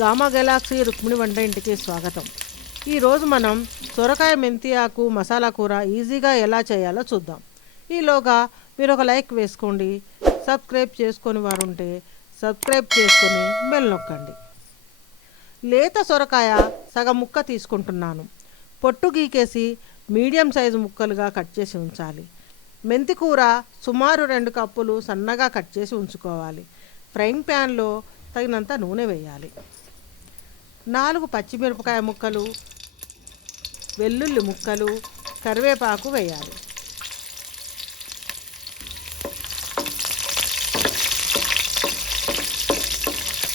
Gamma Galaxy Rukmini వంట ఇంటికి స్వాగతం. ఈరోజు మనం సొరకాయ మెంతి ఆకు మసాలా కూర ఈజీగా ఎలా చేయాలో చూద్దాం. ఈలోగా మీరు ఒక లైక్ వేసుకోండి సబ్స్క్రైబ్ చేసుకొని వారు ఉంటే సబ్స్క్రైబ్ చేసుకొని బెల్ నొక్కండి. లేత సొరకాయ సగం ముక్క తీసుకుంటున్నాను. పొట్టు గీకేసి మీడియం సైజు ముక్కలుగా కట్ చేసి ఉంచాలి. మెంతి కూర సుమారు రెండు కప్పులు సన్నగా కట్ చేసి ఉంచుకోవాలి. ఫ్రైంగ్ ప్యాన్లో తగినంత నూనె వేయాలి. నాలుగు పచ్చిమిరపకాయ ముక్కలు వెల్లుల్లి ముక్కలు కరివేపాకు వేయాలి.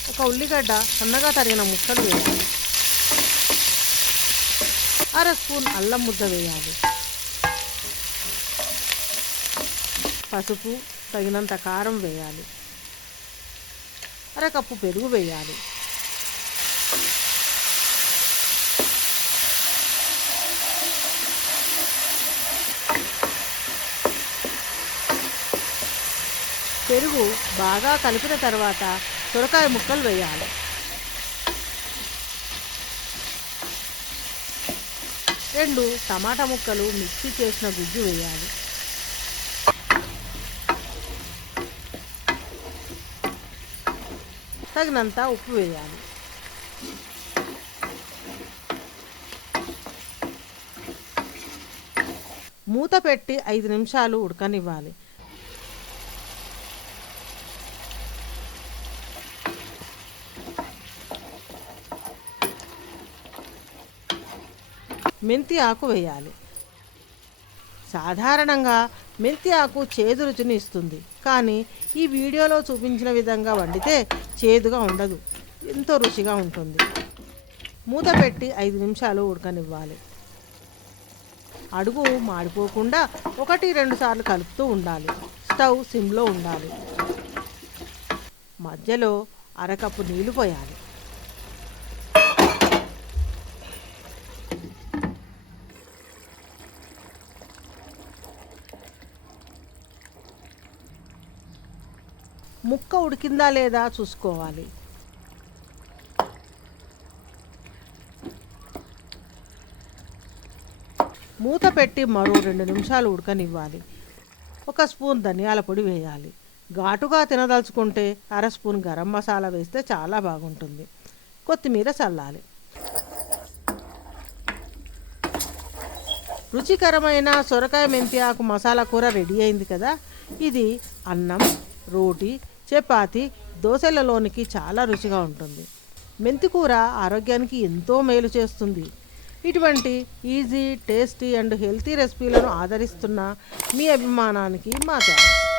ఒక ఉల్లిగడ్డ సన్నగా తరిగిన ముక్కలు వేయాలి. అర స్పూన్ అల్లం ముద్ద వేయాలి. పసుపు తగినంత కారం వేయాలి. అరకప్పు పెరుగు వేయాలి. పెరుగు బాగా కలిపిన తర్వాత సొరకాయ ముక్కలు వేయాలి. రెండు టమాటా ముక్కలు మిక్సీ చేసిన గుజ్జు వేయాలి. తగినంత ఉప్పు వేయాలి. మూత పెట్టి ఐదు నిమిషాలు ఉడకనివ్వాలి. మెంతి ఆకు వేయాలి. సాధారణంగా మెంతి ఆకు చేదు రుచిని ఇస్తుంది. కానీ ఈ వీడియోలో చూపించిన విధంగా వండితే చేదుగా ఉండదు. ఎంతో రుచిగా ఉంటుంది. మూత పెట్టి ఐదు నిమిషాలు ఉడకనివ్వాలి. అడుగు మాడిపోకుండా ఒకటి రెండు సార్లు కలుపుతూ ఉండాలి. స్టవ్ సిమ్లో ఉండాలి. మధ్యలో అరకప్పు నీళ్ళు పోయాలి. ముక్క ఉడికిందా లేదా చూసుకోవాలి. మూత పెట్టి మరో రెండు నిమిషాలు ఉడకనివ్వాలి. ఒక స్పూన్ ధనియాల పొడి వేయాలి. ఘాటుగా తినదలుచుకుంటే అర స్పూన్ గరం మసాలా వేస్తే చాలా బాగుంటుంది. కొత్తిమీర చల్లాలి. రుచికరమైన సొరకాయ మెంతి ఆకు మసాలా కూర రెడీ అయింది కదా? ఇది అన్నం రోటీ చపాతి దోశలలోనికి చాలా రుచిగా ఉంటుంది. మెంతికూర ఆరోగ్యానికి ఎంతో మేలు చేస్తుంది. ఇటువంటి ఈజీ టేస్టీ అండ్ హెల్తీ రెసిపీలను ఆదరిస్తున్న మీ అభిమానానికి మా థ్యాంక్స్